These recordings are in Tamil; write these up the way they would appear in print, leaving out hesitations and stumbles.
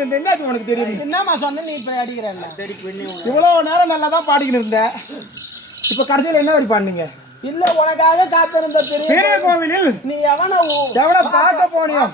பாடிக்கிட்டு இருந்த என்ன உனக்கு தெரியும்? என்னம்மா சொன்ன நீ இப்ப அடிக்கிறேன்? இவ்வளவு நேரம் நல்லா தான் பாடிக்கிட்டு இருந்த. இப்ப கடைசியில என்ன வரி பாடுனீங்க? இல்ல உனக்காக காத்திருந்த பெரிய கோவிலில் நீ எவனை பார்க்க போனியோ?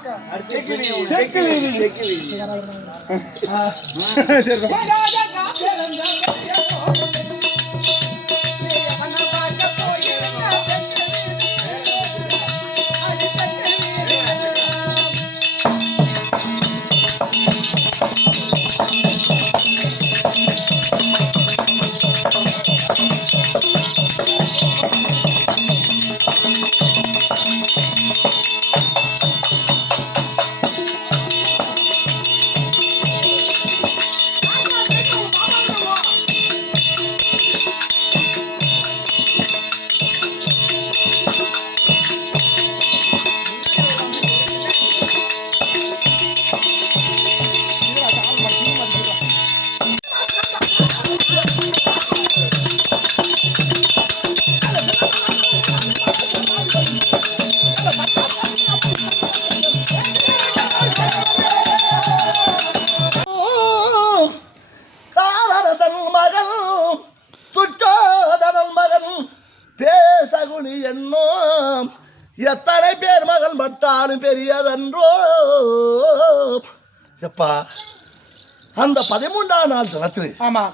எத்தனை பேர் மகள் பட்டாலும் பெரியதன்றோ. எப்பா அந்த 13ஆம் நாள் தினத்தில் ஆமா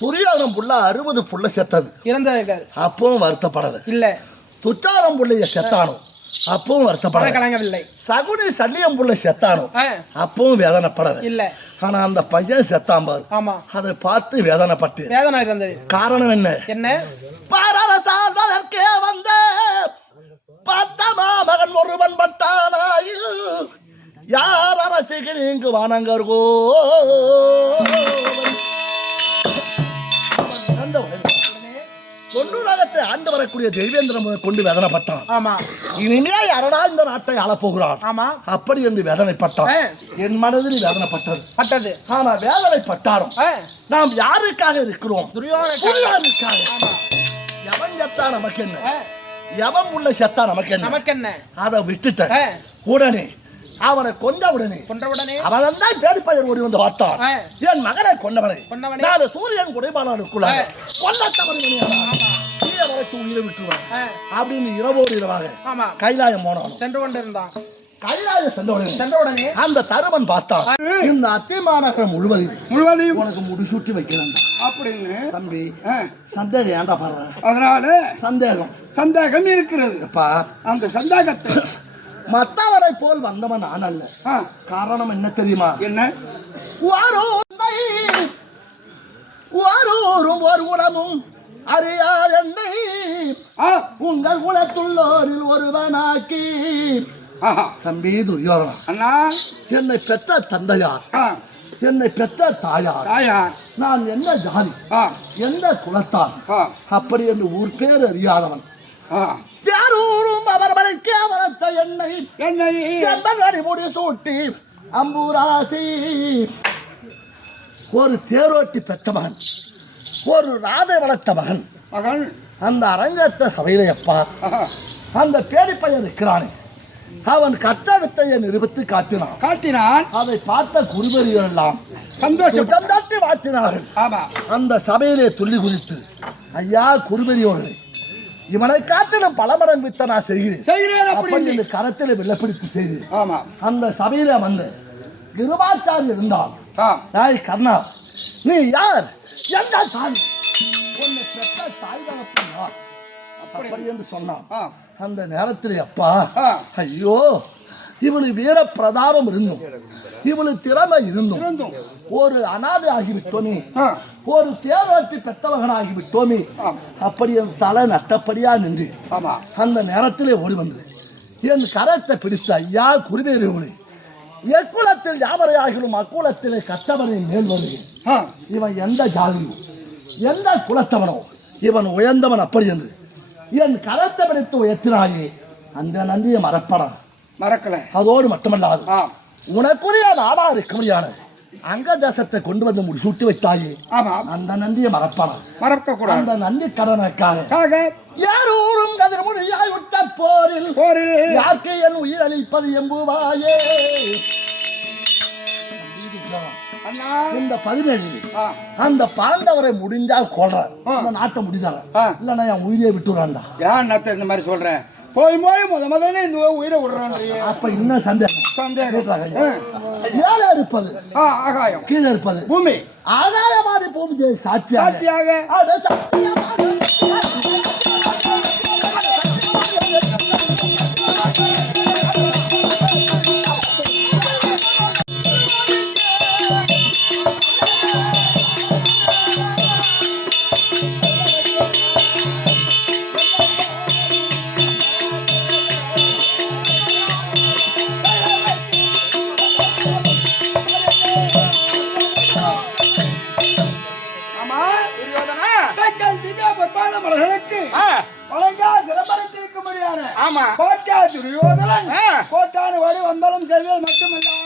துரியோதனம் புள்ள 60 புள்ள செத்தது இறந்தார்கள். அப்பவும் வருத்தப்படல. இல்ல துச்சாரம் புள்ளைய செத்தானோ அப்பவும் வருத்தப்படவில்லை. சகுனி சல்லியம் புள்ள செத்தானோ அப்பவும் வேதனைப்படல. இல்ல ஆனா அந்த பையன் செத்தான் பாரு. ஆமா அதை பார்த்து வேதனைப்பட்டு வேதனை இருந்தது. காரணம் என்ன? என்ன? பாரதற்கே வந்த பத்தமா மகன் ஒருவன் பட்டானாயில் யார் அரசுக்கு இங்கு வானங்கர்கோ தொண்டுலகத்தை ஆண்டு வரக்கூடிய தெய்வேந்திரம் கொண்டு வேதனைப்பட்டான். ஆமா இனிமே யாரடா இந்த நாட்டை ஆளப்போகிறான். ஆமா அப்படி என்று வேதனைப்பட்டான். என் மனதில் வேதனைப்பட்டது. ஆனா வேதனைப்பட்டாலும் நாம் யாருக்காக இருக்கிறோம்? துரியோதனுக்காக. எவன் செத்தா நமக்கு என்ன? எவன் உள்ள செத்தா நமக்கு என்ன? அதை விட்டுட்ட உடனே அவனை கொண்ட உடனே அவன் தான் பேடிப்பையன் ஓடி வந்து பார்த்தான். என் மகனை கொண்டவனை நான் சூரியன் குடைபாளனுக்குள்ள கொல்ல தவறு உயிரை விட்டுருவான் அப்படின்னு இரவோடு இரவாக கைலாயம் போனான். சென்று கொண்டிருந்தான். கைலாயம் சென்றவுடனே அந்த தருமன் பார்த்தான். இந்த அத்திமாநகரம் முழுவதையும் உனக்கு முடிசூட்டி வைக்கிறான் அப்படின்னு. தம்பி சந்தேகம் ஏன்டா பாரு? அதனால சந்தேகம் இருக்கிறது. அந்த சந்தேகத்தை மற்றவரை போல் வந்தவன் நான் அல்ல. காரணம் என்ன தெரியுமா? என்ன? ஒரு உணமும் அறியாத என்னை உங்கள் குலத்துள்ளோரில் ஒருவனாக்கி. தம்பி துரியோதனா அண்ணா, என்னை பெற்ற தந்தையார், என்னை பெற்ற தாயார், நான் என்ன ஜாதி, எந்த குலத்தான் அப்படி என்று ஊர் பேர் அறியாதவன். யாரூரும் அவர்களுக்கு அவரத்த என்னை முடி சூட்டி அம்பூராசி ஒரு தேரோட்டி பெற்ற மகன், ஒரு ராதை வளர்த்த மகன். அந்த அரங்கத்த சபையில எப்பா அந்த பேடி பையன் இருக்கிறானே அவன் கத்த வித்தையை நிரூபித்து காட்டினான். அதை பார்த்த குருபெரியர் எல்லாம் சந்தோஷம் தந்தாட்டி வாழ்த்தினார்கள். அந்த சபையிலே துள்ளி குதித்து, ஐயா குருபெரியோர்களே, இவனை காட்டிலும் பல மடங்கு வித்த நான் செய்கிறேன் கரத்தில் வெள்ளப்பிடித்து செய்து அந்த சபையில வந்து கிருபாச்சாரி இருந்தான். கர்ணா, நீ யார்? எந்த தாய்? உன்னை பெற்ற தாய் தகப்பன் யார்? அப்படி என்று சொன்னான். அந்த நேரத்தில் அப்பா, ஐயோ இவளுக்கு வீர பிரதாபம் இருந்தும் இவளுக்கு திறமை இருந்தும் ஒரு அனாதை ஆகிவிட்டோமே, ஒரு தேரோட்டி பெற்றவகன் ஆகிவிட்டோமே, அப்படி என் தலை நட்டப்படியா நின்று அந்த நேரத்திலே ஓடி வந்து என் கரத்தை பிடித்த, ஐயா குருவேறியவளே, எக்குலத்தில் யாவரையாகிலும் அக்குலத்திலே கத்தவனை மேல் வருகிறேன். இவன் எந்த ஜாதியோ எந்த குலத்தவனோ இவன் உயர்ந்தவன் அப்படி என்று என் கரத்தை பிடித்து உயர்த்தினாயே, அந்த நன்றியை மறக்கல. அதோடு மட்டுமல்லாது உனக்குரிய நாடா இருக்கும்படியான அங்க தேசத்தை கொண்டு வந்து முடிசூட்டி வைத்தாயே, அந்த நன்றியை மறக்க கூடாது. அந்த நன்றி கடனுக்காக யாரூரும் கதிர் முடியாய் விட்ட போரில் யாருக்கு என் உயிர் அளிப்பது எம்புவாயே. இந்த 17 அந்த பாண்டவரை முடிஞ்சால் கொள்றேன் அந்த நாட்டை முடிதால இல்லைன்னா என் உயிரியை விட்டுறான்டா. ஏன் நாத்த இந்த மாதிரி சொல்றேன்? போய் முதல்ல இந்த உயிரை விடுறான். அப்ப இன்னும் சந்தேகம் மேலே இருப்பது ஆகாயம், கீழே இருப்பது பூமி. ஆகாயமாடி பூமி சாட்சியாக கோட்டான வழி வந்தாலும் செய்வது மட்டுமல்லாது